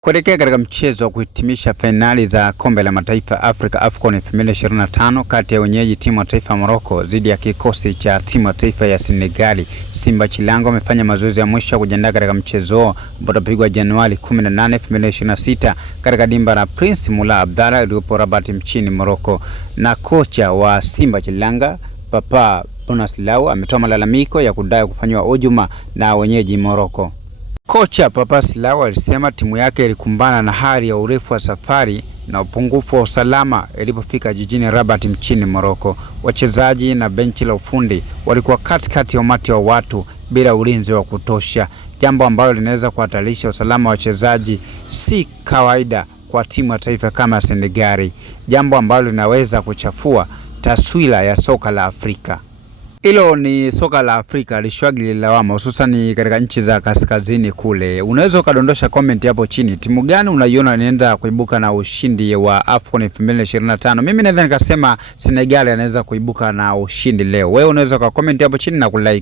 Kuelekea katika mchezo wa kuhitimisha fainali za kombe la mataifa Afrika AFCON 2025 kati ya wenyeji timu ya taifa ya Morocco dhidi ya kikosi cha timu ya taifa ya Senegali, Simba Chilango wamefanya mazoezi ya mwisho ya kujiandaa katika mchezo huo ambao utapigwa Januari 18, 2026 katika dimba la Prince Moulay Abdallah iliyopo Rabat nchini Morocco. Na kocha wa Simba Chilanga Papa Bounaslau ametoa malalamiko ya kudai kufanywa hujuma na wenyeji Morocco. Kocha Papa Bounaslau alisema timu yake ilikumbana na hali ya urefu wa safari na upungufu wa usalama ilipofika jijini Rabat nchini Morocco. Wachezaji na benchi la ufundi walikuwa katikati ya umati wa watu bila ulinzi wa kutosha, jambo ambalo linaweza kuhatarisha usalama wa wachezaji. Si kawaida kwa timu ya taifa kama Senegali, jambo ambalo linaweza kuchafua taswira ya soka la Afrika. Hilo ni soka la Afrika lishwagi lawama, hususan katika nchi za kaskazini kule. Unaweza ukadondosha comment hapo chini, timu gani unaiona inaenda kuibuka na ushindi wa AFCON 2025? Mimi naweza nikasema Senegal anaweza kuibuka na ushindi leo. Wewe unaweza ka comment hapo chini na kulike.